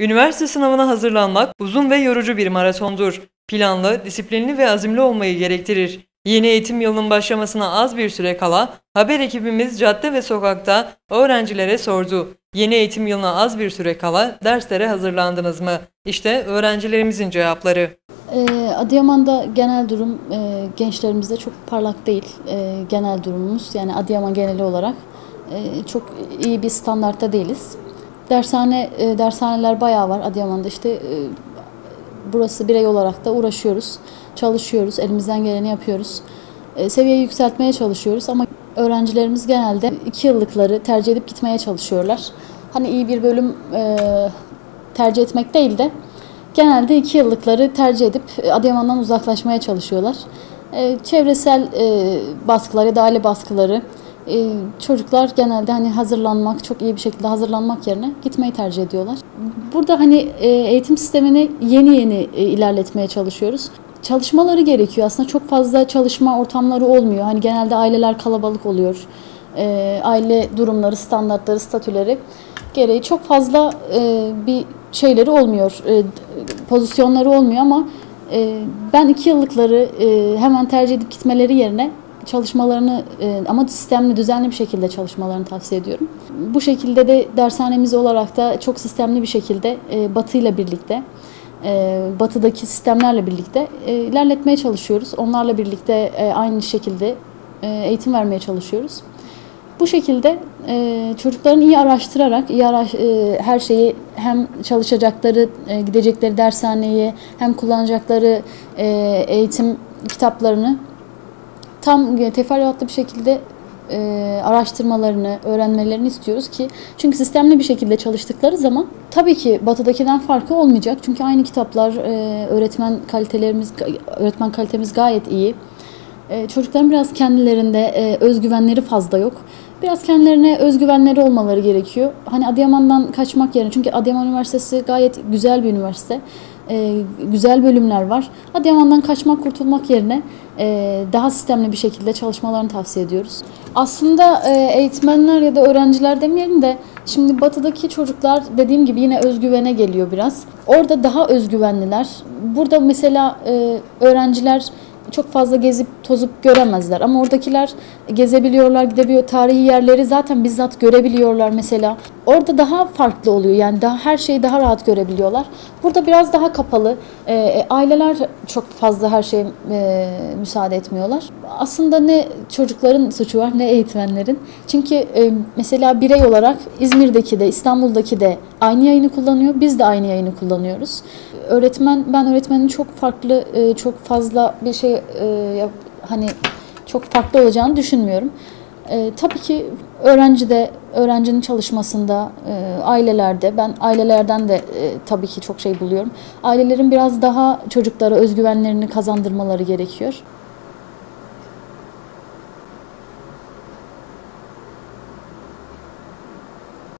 Üniversite sınavına hazırlanmak uzun ve yorucu bir maratondur. Planlı, disiplinli ve azimli olmayı gerektirir. Yeni eğitim yılının başlamasına az bir süre kala haber ekibimiz cadde ve sokakta öğrencilere sordu. Yeni eğitim yılına az bir süre kala derslere hazırlandınız mı? İşte öğrencilerimizin cevapları. Ee, Adıyaman'da genel durum e, gençlerimizde çok parlak değil. E, genel durumumuz yani Adıyaman geneli olarak e, çok iyi bir standartta değiliz. Dershane e, dershaneler bayağı var Adıyaman'da işte e, burası birey olarak da uğraşıyoruz, çalışıyoruz, elimizden geleni yapıyoruz. E, seviyeyi yükseltmeye çalışıyoruz ama öğrencilerimiz genelde iki yıllıkları tercih edip gitmeye çalışıyorlar. Hani iyi bir bölüm e, tercih etmek değil de genelde iki yıllıkları tercih edip Adıyaman'dan uzaklaşmaya çalışıyorlar. Çevresel e, baskılar da aile baskıları e, çocuklar genelde hani hazırlanmak, çok iyi bir şekilde hazırlanmak yerine gitmeyi tercih ediyorlar. Burada hani e, eğitim sistemini yeni yeni e, ilerletmeye çalışıyoruz. Çalışmaları gerekiyor. Aslında çok fazla çalışma ortamları olmuyor. Hani genelde aileler kalabalık oluyor. E, aile durumları, standartları, statüleri gereği çok fazla e, bir şeyleri olmuyor. E, pozisyonları olmuyor ama e, ben iki yıllıkları e, hemen tercih edip gitmeleri yerine çalışmalarını e, ama sistemli, düzenli bir şekilde çalışmalarını tavsiye ediyorum. Bu şekilde de dershanemiz olarak da çok sistemli bir şekilde e, Batı ile birlikte, e, Batı'daki sistemlerle birlikte ilerletmeye çalışıyoruz. Onlarla birlikte aynı şekilde eğitim vermeye çalışıyoruz. Bu şekilde e, çocukların iyi araştırarak, iyi araş, e, her şeyi hem çalışacakları, e, gidecekleri dershaneyi, hem kullanacakları e, eğitim kitaplarını tam teferruatlı bir şekilde e, araştırmalarını, öğrenmelerini istiyoruz ki çünkü sistemli bir şekilde çalıştıkları zaman tabii ki batıdakinden farkı olmayacak. Çünkü aynı kitaplar, e, öğretmen kalitelerimiz, öğretmen kalitemiz gayet iyi. E, çocukların biraz kendilerinde e, özgüvenleri fazla yok. Biraz kendilerine özgüvenleri olmaları gerekiyor. Hani Adıyaman'dan kaçmak yerine çünkü Adıyaman Üniversitesi gayet güzel bir üniversite. E, güzel bölümler var. Adıyaman'dan kaçmak, kurtulmak yerine e, daha sistemli bir şekilde çalışmalarını tavsiye ediyoruz. Aslında e, eğitmenler ya da öğrenciler demeyelim de şimdi batıdaki çocuklar dediğim gibi yine özgüvene geliyor biraz. Orada daha özgüvenliler. Burada mesela e, öğrenciler çok fazla gezip tozup göremezler. Ama oradakiler gezebiliyorlar, gidebiliyor. Tarihi yerleri zaten bizzat görebiliyorlar mesela. Orada daha farklı oluyor. Yani daha her şeyi daha rahat görebiliyorlar. Burada biraz daha kapalı. E, aileler çok fazla her şeye e, müsaade etmiyorlar. Aslında ne çocukların suçu var ne eğitmenlerin. Çünkü e, mesela birey olarak İzmir'deki de İstanbul'daki de aynı yayını kullanıyor. Biz de aynı yayını kullanıyoruz. Öğretmen ben öğretmenin çok farklı e, çok fazla bir şey e, hani çok farklı olacağını düşünmüyorum. E, tabii ki öğrenci de öğrencinin çalışmasında, e, ailelerde ben ailelerden de e, tabii ki çok şey buluyorum. Ailelerin biraz daha çocuklara özgüvenlerini kazandırmaları gerekiyor.